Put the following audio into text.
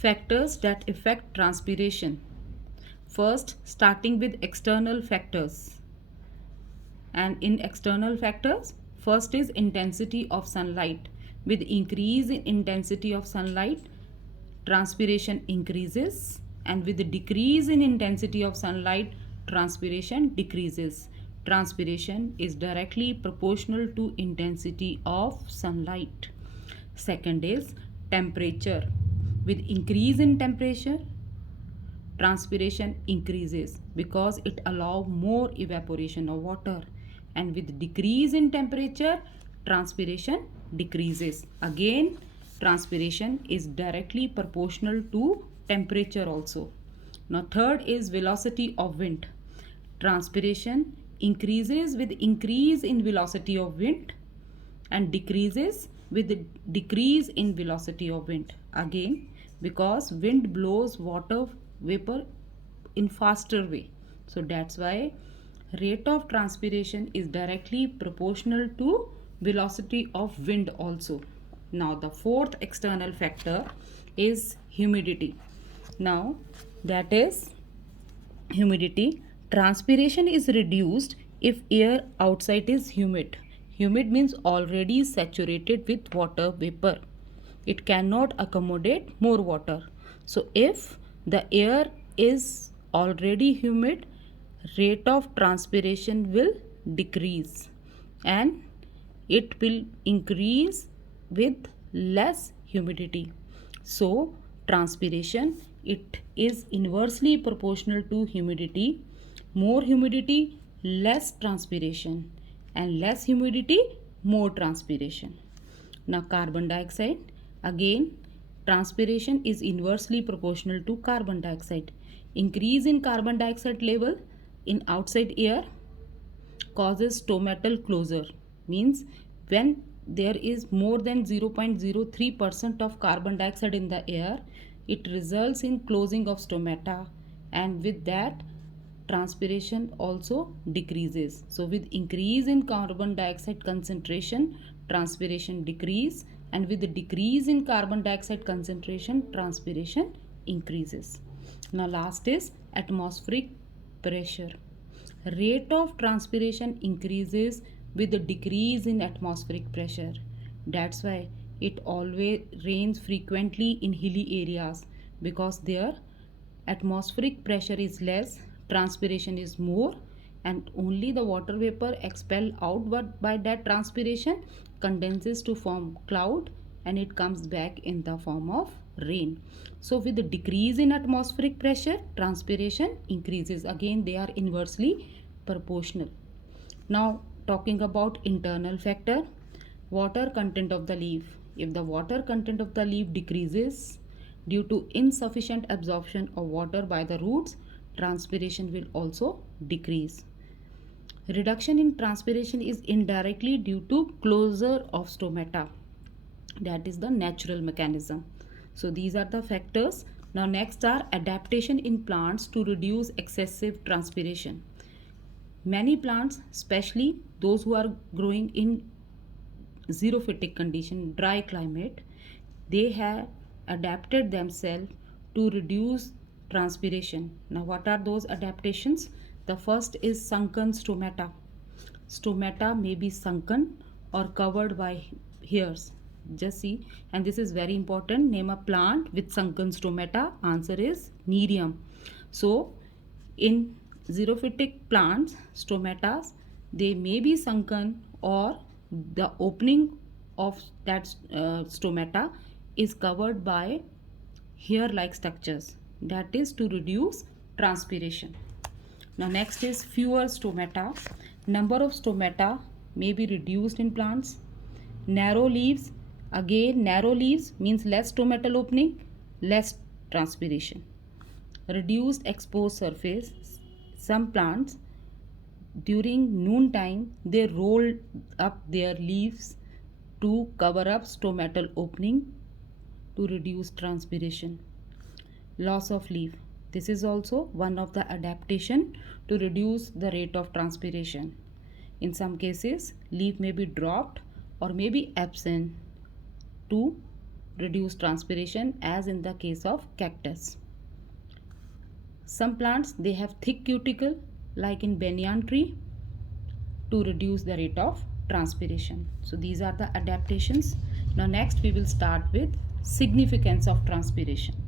Factors that affect transpiration. First, starting with external factors. And in external factors, first is intensity of sunlight. With increase in intensity of sunlight, transpiration increases, and with the decrease in intensity of sunlight, transpiration decreases. Transpiration is directly proportional to intensity of sunlight. Second is temperature. With increase in temperature, transpiration increases because it allows more evaporation of water, and with decrease in temperature, transpiration decreases. Again, transpiration is directly proportional to temperature also. Now third is velocity of wind. Transpiration increases with increase in velocity of wind and decreases with decrease in velocity of wind. Again, because wind blows water vapor in faster way, so that's why rate of transpiration is directly proportional to velocity of wind also. Now the fourth external factor is humidity. Now that is humidity. Transpiration is reduced if air outside is humid. Humid means already saturated with water vapor. It cannot accommodate more water. So if the air is already humid, rate of transpiration will decrease and it will increase with less humidity. So transpiration, it is inversely proportional to humidity. More humidity, less transpiration, and less humidity, more transpiration. Now carbon dioxide, again transpiration is inversely proportional to carbon dioxide. Increase in carbon dioxide level in outside air causes stomatal closure, means when there is more than 0.03% of carbon dioxide in the air, it results in closing of stomata, and with that transpiration also decreases. So with increase in carbon dioxide concentration, transpiration decrease, and with the decrease in carbon dioxide concentration, transpiration increases. Now last is atmospheric pressure. Rate of transpiration increases with the decrease in atmospheric pressure. That's why it always rains frequently in hilly areas, because there atmospheric pressure is less, transpiration is more, and only the water vapor expelled out by that transpiration condenses to form cloud, and it comes back in the form of rain. So with the decrease in atmospheric pressure, transpiration increases. Again, they are inversely proportional. Now talking about internal factor, water content of the leaf. If the water content of the leaf decreases due to insufficient absorption of water by the roots, transpiration will also decrease. Reduction in transpiration is indirectly due to closure of stomata. That is the natural mechanism. So these are the factors. Now next are adaptation in plants to reduce excessive transpiration. Many plants, especially those who are growing in xerophytic condition, dry climate, they have adapted themselves to reduce transpiration. Now what are those adaptations? The first is sunken stomata. Stomata may be sunken or covered by hairs. Just see, and this is very important. Name a plant with sunken stomata. Answer is Nerium. So in xerophytic plants, stomatas, they may be sunken, or the opening of that stomata is covered by hair like structures. That is to reduce transpiration. Now next is fewer stomata. Number of stomata may be reduced in plants. Narrow leaves. Again, narrow leaves means less stomatal opening, less transpiration. Reduced exposed surface. Some plants during noontime they roll up their leaves to cover up stomatal opening to reduce transpiration. Loss of leaf. This is also one of the adaptation to reduce the rate of transpiration. In some cases, leaf may be dropped or may be absent to reduce transpiration, as in the case of cactus. Some plants, they have thick cuticle like in banyan tree to reduce the rate of transpiration. So these are the adaptations. Now next we will start with significance of transpiration.